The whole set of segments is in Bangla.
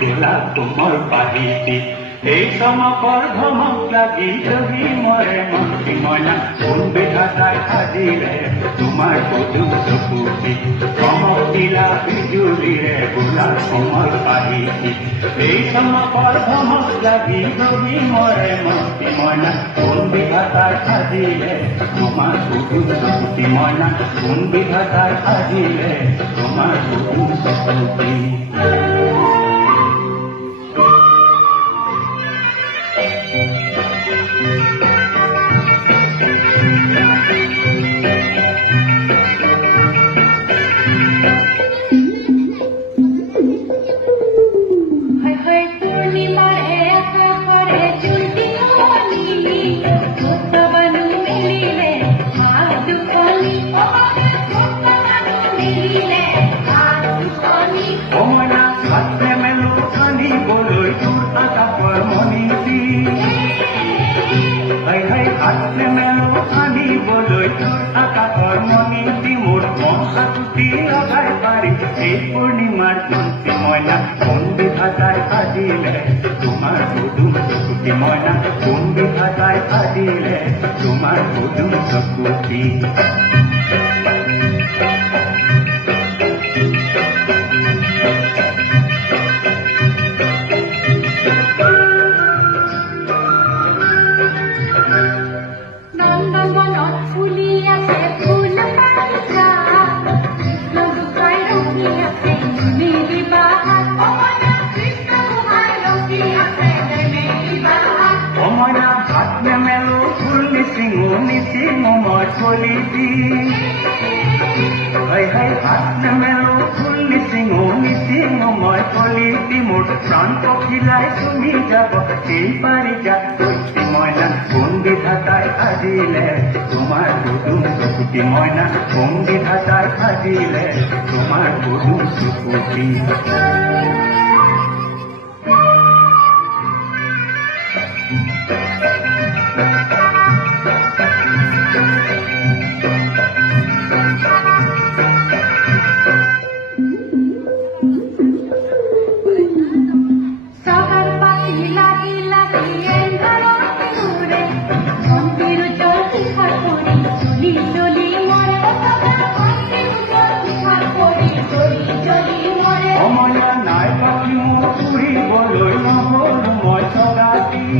গোলাপ কোমল পাহিতি। এই চমকৰ ধমক লাগি যদি মৰে মন্ত্ৰী মইনা কোন বিধাতাই সাজিলে তোমাৰ পদুম চকুতি চমক দিলা বিজুলীৰে গোলাপ কোমল পাহিতি। এই চমকৰ ধমক লাগি যদি মৰে মন্ত্ৰী মইনা কোন বিধাতাই সাজিলে তোমাৰ পদুম চকুতি মইনা কোন বিধাতাই সাজিলে তোমাৰ পদুম চকুতি এই পূর্ণিমার তুলসী ময়না কোন বিধাতাই সাজিলে তোমার পদুম চকুটি ময়না কোন বিধাতাই সাজিলে তোমার পদুম চকুতি নেমেলো ফুল নিচিঙো নিচিঙো মই চলিবি হাই হাই হাত নেমেলো ফুল নিচিঙো নিচিঙো মই চলিবি মোৰ প্ৰাণ পখিলাই তুমি যাব এই পাৰি যাক কৈছি মইনা কোন বিধাতাই সাজিলে তোমাৰ পদুম চকুতি মইনা কোন বিধাতাই সাজিলে তোমাৰ পদুম চকুতি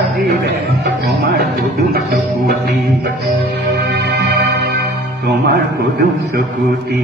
তোমাৰ গৰুম চকুতি তোমাৰ গৰুম চকুতি